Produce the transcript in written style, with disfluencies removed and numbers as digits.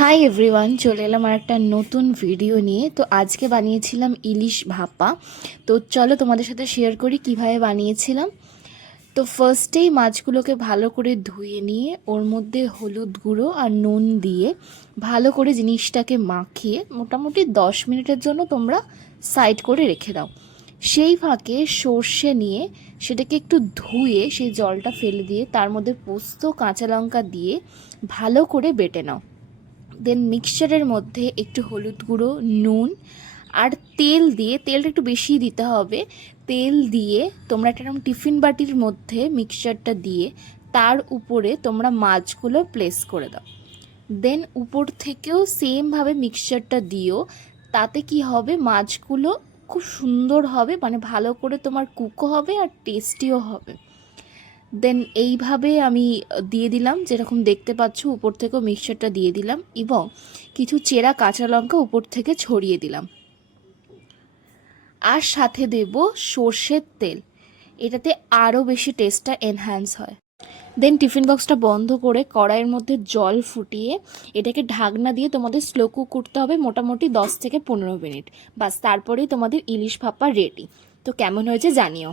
Hi everyone, চলে এলাম আর একটা নতুন ভিডিও নিয়ে। তো আজকে বানিয়েছিলাম ইলিশ ভাপা। তো চলো তোমাদের সাথে শেয়ার করি কিভাবে বানিয়েছিলাম। তো ফার্স্টেই মাছগুলোকে ভালো করে ধুয়ে নিয়ে ওর মধ্যে হলুদ গুঁড়ো আর নুন দিয়ে ভালো করে জিনিসটাকে মাখিয়ে মোটামুটি 10 মিনিটের জন্য তোমরা সাইড করে রেখে দাও। সেই ফাঁকে সর্ষে নিয়ে সেটাকে একটু ধুয়ে সেই জলটা ফেলে দিয়ে তার মধ্যে পোস্ত কাঁচা লঙ্কা দিয়ে ভালো করে বেটে নাও। দেন মিক্সচারের মধ্যে একটু হলুদ গুঁড়ো, নুন আর তেল দিয়ে, তেলটা একটু বেশি দিতে হবে, তেল দিয়ে তোমরা একটা এরকম টিফিন বাটির মধ্যে মিক্সচারটা দিয়ে তার উপরে তোমরা মাছগুলো প্লেস করে দাও। দেন উপর থেকেও সেমভাবে মিক্সচারটা দিও। তাতে কি হবে, মাছগুলো খুব সুন্দর হবে, মানে ভালো করে তোমার কুকও হবে আর টেস্টিও হবে। দেন এইভাবে আমি দিয়ে দিলাম, যেরকম দেখতে পাচ্ছ উপর থেকেও মিক্সচারটা দিয়ে দিলাম এবং কিছু চেরা কাঁচা লঙ্কা উপর থেকে ছড়িয়ে দিলাম। আর সাথে দেব সর্ষের তেল, এটাতে আরও বেশি টেস্টটা এনহ্যান্স হয়। দেন টিফিন বক্সটা বন্ধ করে কড়াইয়ের মধ্যে জল ফুটিয়ে এটাকে ঢাকনা দিয়ে তোমাদের স্লো কুক করতে হবে মোটামুটি 10 থেকে 15 মিনিট। বাস, তারপরেই তোমাদের ইলিশ ভাপা রেডি। তো কেমন হয়েছে জানিও।